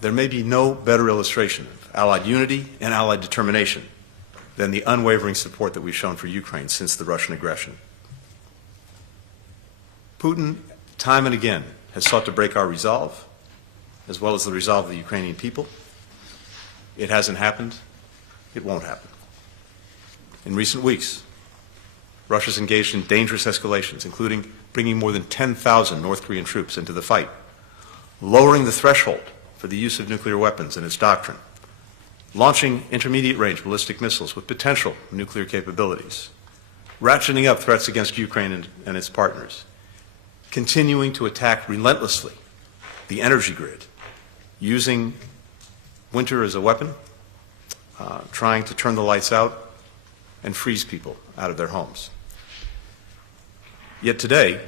there may be no better illustration of Allied unity and Allied determination than the unwavering support that we've shown for Ukraine since the Russian aggression. Putin, time and again, has sought to break our resolve, as well as the resolve of the Ukrainian people. It hasn't happened. It won't happen. In recent weeks, Russia's engaged in dangerous escalations, including bringing more than 10,000 North Korean troops into the fight, lowering the threshold for the use of nuclear weapons in its doctrine, launching intermediate-range ballistic missiles with potential nuclear capabilities, ratcheting up threats against Ukraine and its partners, continuing to attack relentlessly the energy grid, using winter as a weapon, trying to turn the lights out and freeze people out of their homes. Yet today,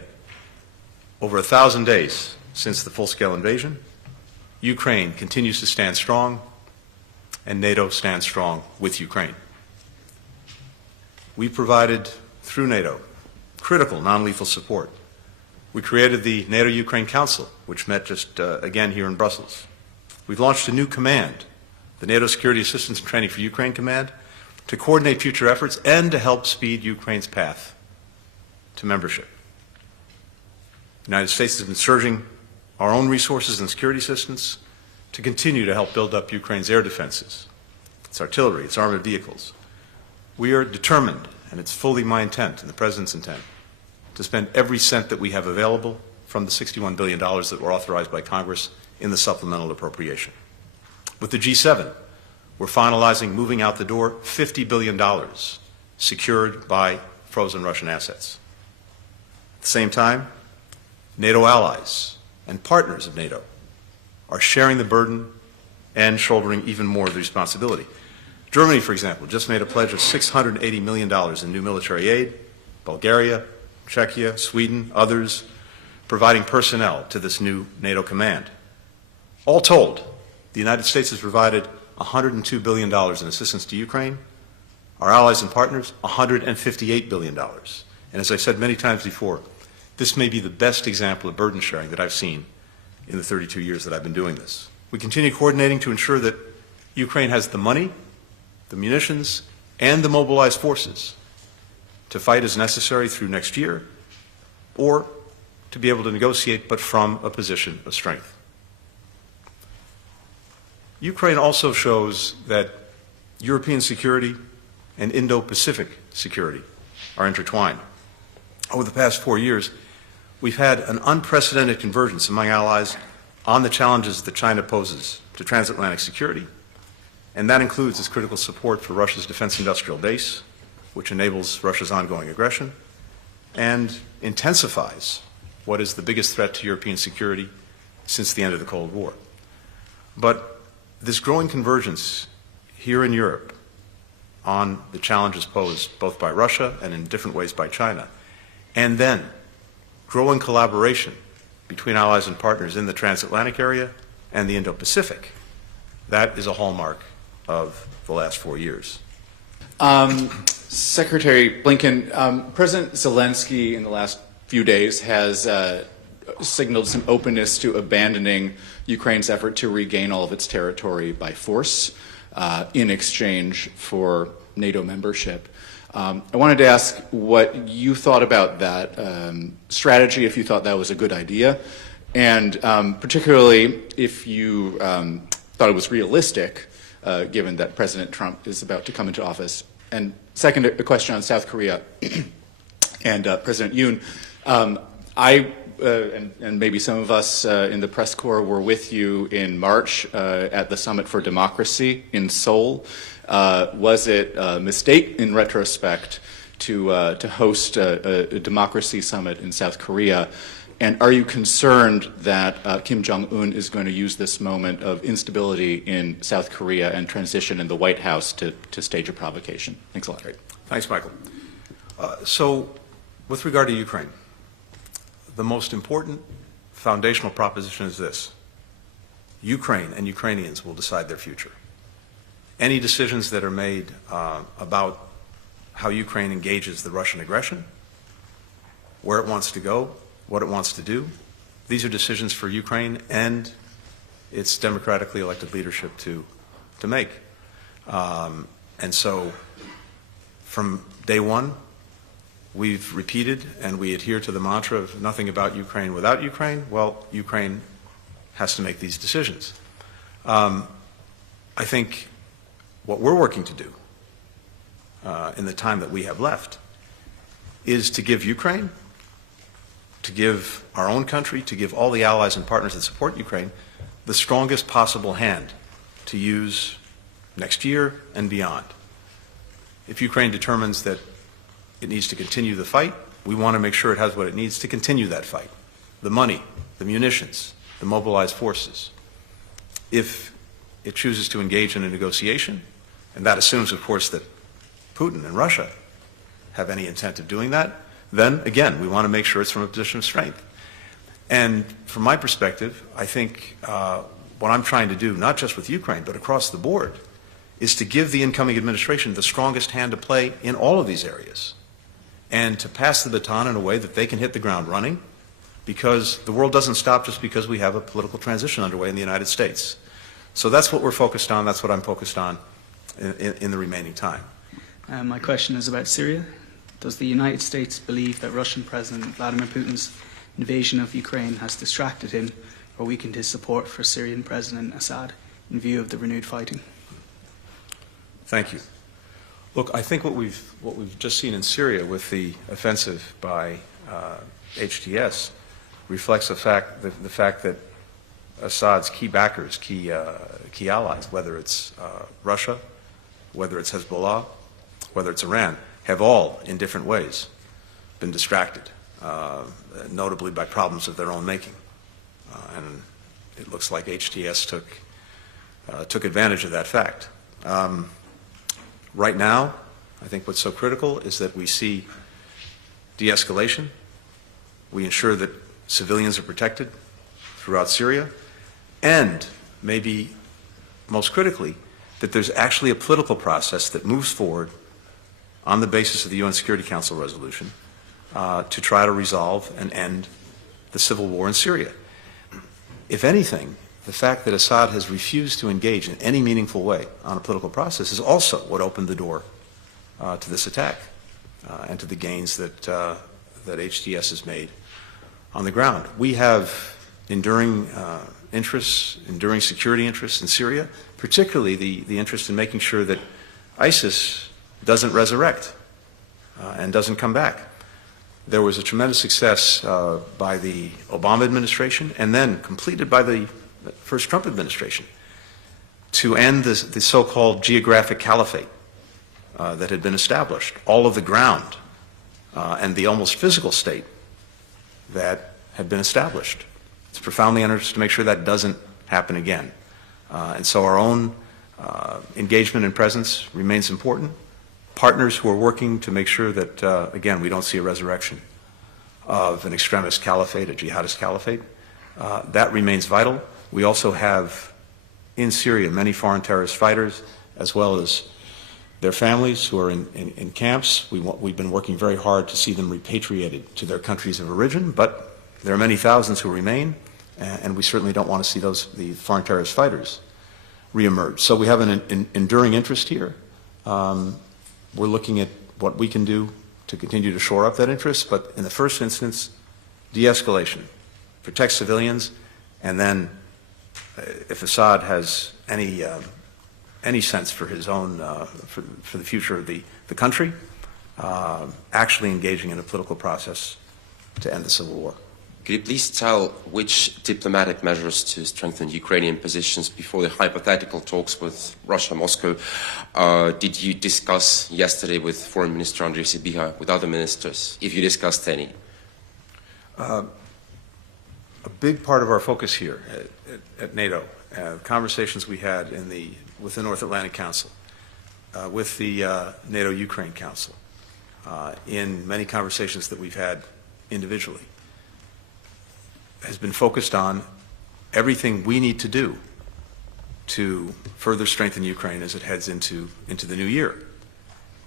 over 1,000 days since the full-scale invasion, Ukraine continues to stand strong, and NATO stands strong with Ukraine. We provided, through NATO, critical non-lethal support. We created the NATO-Ukraine Council, which met just again here in Brussels. We've launched a new command, the NATO Security Assistance and Training for Ukraine Command, to coordinate future efforts and to help speed Ukraine's path to membership. The United States has been surging our own resources and security assistance to continue to help build up Ukraine's air defenses, its artillery, its armored vehicles. We are determined, and it's fully my intent and the President's intent, to spend every cent that we have available from the $61 billion that were authorized by Congress in the supplemental appropriation. With the G7, we're finalizing moving out the door $50 billion secured by frozen Russian assets. At the same time, NATO allies and partners of NATO are sharing the burden and shouldering even more of the responsibility. Germany, for example, just made a pledge of $680 million in new military aid. Bulgaria, Czechia, Sweden, others, providing personnel to this new NATO command. All told, the United States has provided $102 billion in assistance to Ukraine, our allies and partners, $158 billion. And as I said many times before, this may be the best example of burden sharing that I've seen in the 32 years that I've been doing this. We continue coordinating to ensure that Ukraine has the money, the munitions, and the mobilized forces to fight as necessary through next year, or to be able to negotiate, but from a position of strength. Ukraine also shows that European security and Indo-Pacific security are intertwined. Over the past 4 years, we've had an unprecedented convergence among allies on the challenges that China poses to transatlantic security, and that includes its critical support for Russia's defense industrial base, which enables Russia's ongoing aggression and intensifies what is the biggest threat to European security since the end of the Cold War. But this growing convergence here in Europe on the challenges posed both by Russia and in different ways by China, and then growing collaboration between allies and partners in the transatlantic area and the Indo-Pacific, that is a hallmark of the last 4 years. Secretary Blinken, President Zelensky in the last few days has signaled some openness to abandoning Ukraine's effort to regain all of its territory by force in exchange for NATO membership. I wanted to ask what you thought about that strategy, if you thought that was a good idea, and particularly if you thought it was realistic, given that President Trump is about to come into office. And second, a question on South Korea and President Yoon. And maybe some of us in the press corps were with you in March at the Summit for Democracy in Seoul. Was it a mistake in retrospect to host a democracy summit in South Korea? And are you concerned that Kim Jong-un is going to use this moment of instability in South Korea and transition in the White House to stage a provocation? Thanks a lot. Great. Thanks, Michael. So with regard to Ukraine, the most important foundational proposition is this: Ukraine and Ukrainians will decide their future. Any decisions that are made about how Ukraine engages the Russian aggression, where it wants to go, what it wants to do, these are decisions for Ukraine and its democratically elected leadership to make. And so from day one, we've repeated and we adhere to the mantra of nothing about Ukraine without Ukraine. Well, Ukraine has to make these decisions. I think what we're working to do in the time that we have left is to give Ukraine, to give our own country, to give all the allies and partners that support Ukraine the strongest possible hand to use next year and beyond. If Ukraine determines that it needs to continue the fight, we want to make sure it has what it needs to continue that fight. The money, the munitions, the mobilized forces. If it chooses to engage in a negotiation, and that assumes, of course, that Putin and Russia have any intent of doing that, then, again, we want to make sure it's from a position of strength. And from my perspective, I think what I'm trying to do, not just with Ukraine, but across the board, is to give the incoming administration the strongest hand to play in all of these areas and to pass the baton in a way that they can hit the ground running, because the world doesn't stop just because we have a political transition underway in the United States. So that's what we're focused on. That's what I'm focused on in the remaining time. My question is about Syria. Does the United States believe that Russian President Vladimir Putin's invasion of Ukraine has distracted him or weakened his support for Syrian President Assad in view of the renewed fighting? Thank you. Look, I think what we've just seen in Syria with the offensive by HTS reflects the fact that Assad's key backers, key allies, whether it's Russia, whether it's Hezbollah, whether it's Iran, have all, in different ways, been distracted, notably by problems of their own making. And it looks like HTS took advantage of that fact. Right now, I think what's so critical is that we see de-escalation. We ensure that civilians are protected throughout Syria, and maybe most critically, that there's actually a political process that moves forward on the basis of the UN Security Council resolution to try to resolve and end the civil war in Syria. If anything, the fact that Assad has refused to engage in any meaningful way on a political process is also what opened the door to this attack and to the gains that HTS has made on the ground. We have enduring interests, enduring security interests in Syria, particularly the interest in making sure that ISIS doesn't resurrect and doesn't come back. There was a tremendous success by the Obama administration and then completed by the first Trump administration to end the so-called geographic caliphate that had been established, all of the ground and the almost physical state that had been established. It's profoundly interesting to make sure that doesn't happen again. And so our own engagement and presence remains important. Partners who are working to make sure that, again, we don't see a resurrection of an extremist caliphate, a jihadist caliphate, that remains vital. We also have in Syria many foreign terrorist fighters, as well as their families who are in camps. We've been working very hard to see them repatriated to their countries of origin, but there are many thousands who remain, and we certainly don't want to see the foreign terrorist fighters reemerge. So we have an enduring interest here. We're looking at what we can do to continue to shore up that interest, but in the first instance, de-escalation, protect civilians, and then if Assad has any sense for his own, for the future of the country, actually engaging in a political process to end the civil war. Could you please tell which diplomatic measures to strengthen Ukrainian positions before the hypothetical talks with Russia, Moscow, did you discuss yesterday with Foreign Minister Andrei Sybiha, with other ministers, if you discussed any? A big part of our focus here at NATO, conversations we had with the North Atlantic Council, with the NATO-Ukraine Council, in many conversations that we've had individually, has been focused on everything we need to do to further strengthen Ukraine as it heads into the new year.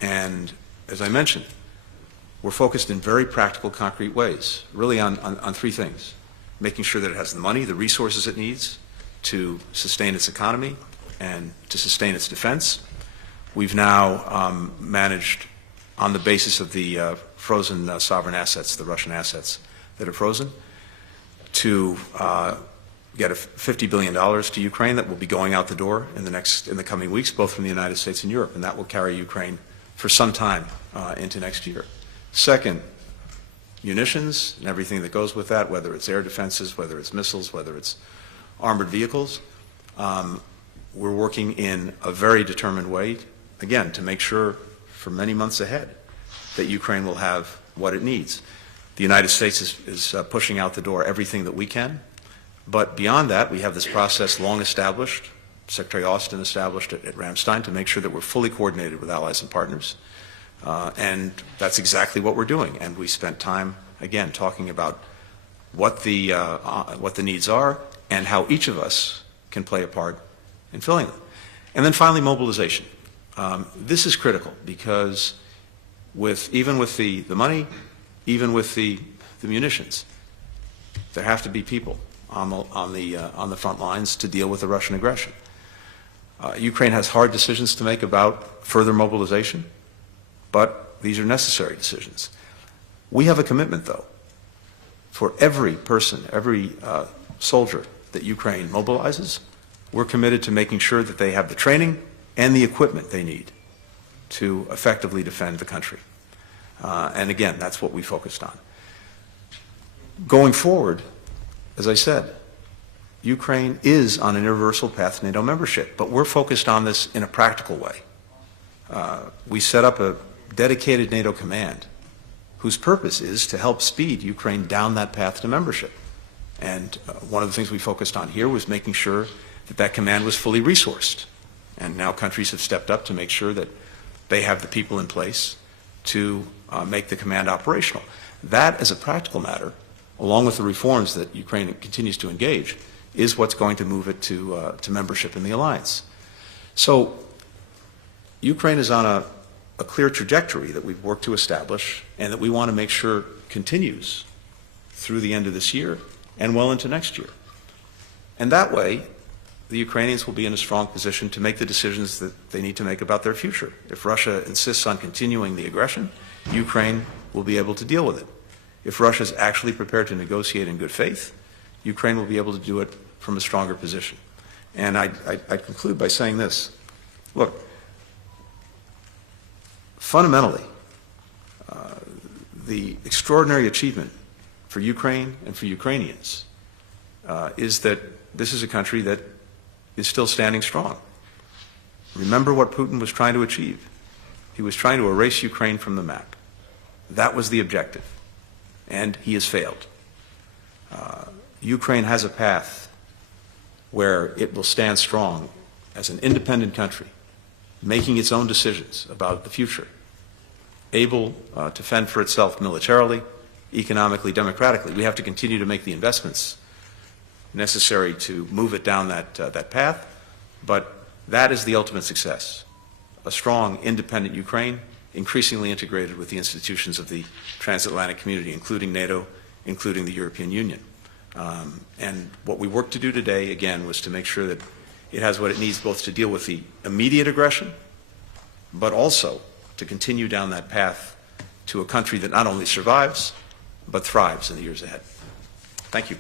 And as I mentioned, we're focused in very practical, concrete ways, really on three things: making sure that it has the money, the resources it needs to sustain its economy and to sustain its defense. We've now managed, on the basis of the frozen sovereign assets, the Russian assets that are frozen, to get $50 billion to Ukraine that will be going out the door in the coming weeks, both from the United States and Europe, and that will carry Ukraine for some time into next year. Second, munitions and everything that goes with that, whether it's air defenses, whether it's missiles, whether it's armored vehicles. We're working in a very determined way, again, to make sure for many months ahead that Ukraine will have what it needs. The United States is pushing out the door everything that we can, but beyond that, we have this process long established, Secretary Austin established at Ramstein, to make sure that we're fully coordinated with allies and partners. And that's exactly what we're doing. And we spent time, again, talking about what the needs are and how each of us can play a part in filling them. And then finally, mobilization. This is critical because even with the money, even with the munitions, there have to be people on the front lines to deal with the Russian aggression. Ukraine has hard decisions to make about further mobilization, but these are necessary decisions. We have a commitment, though, for every person, every soldier that Ukraine mobilizes. We're committed to making sure that they have the training and the equipment they need to effectively defend the country. And again, that's what we focused on. Going forward, as I said, Ukraine is on an irreversible path to NATO membership, but we're focused on this in a practical way. We set up a dedicated NATO command whose purpose is to help speed Ukraine down that path to membership. And one of the things we focused on here was making sure that that command was fully resourced. And now countries have stepped up to make sure that they have the people in place to make the command operational. That, as a practical matter, along with the reforms that Ukraine continues to engage, is what's going to move it to membership in the alliance. So Ukraine is on a clear trajectory that we've worked to establish and that we want to make sure continues through the end of this year and well into next year. And that way, the Ukrainians will be in a strong position to make the decisions that they need to make about their future. If Russia insists on continuing the aggression, Ukraine will be able to deal with it. If Russia is actually prepared to negotiate in good faith, Ukraine will be able to do it from a stronger position. And I conclude by saying this. Look, fundamentally, the extraordinary achievement for Ukraine and for Ukrainians is that this is a country that is still standing strong. Remember what Putin was trying to achieve. He was trying to erase Ukraine from the map. That was the objective, and he has failed. Ukraine has a path where it will stand strong as an independent country, making its own decisions about the future, able to fend for itself militarily, economically, democratically. We have to continue to make the investments necessary to move it down that path, but that is the ultimate success. A strong, independent Ukraine, increasingly integrated with the institutions of the transatlantic community, including NATO, including the European Union. And what we worked to do today, again, was to make sure that it has what it needs both to deal with the immediate aggression, but also to continue down that path to a country that not only survives, but thrives in the years ahead. Thank you.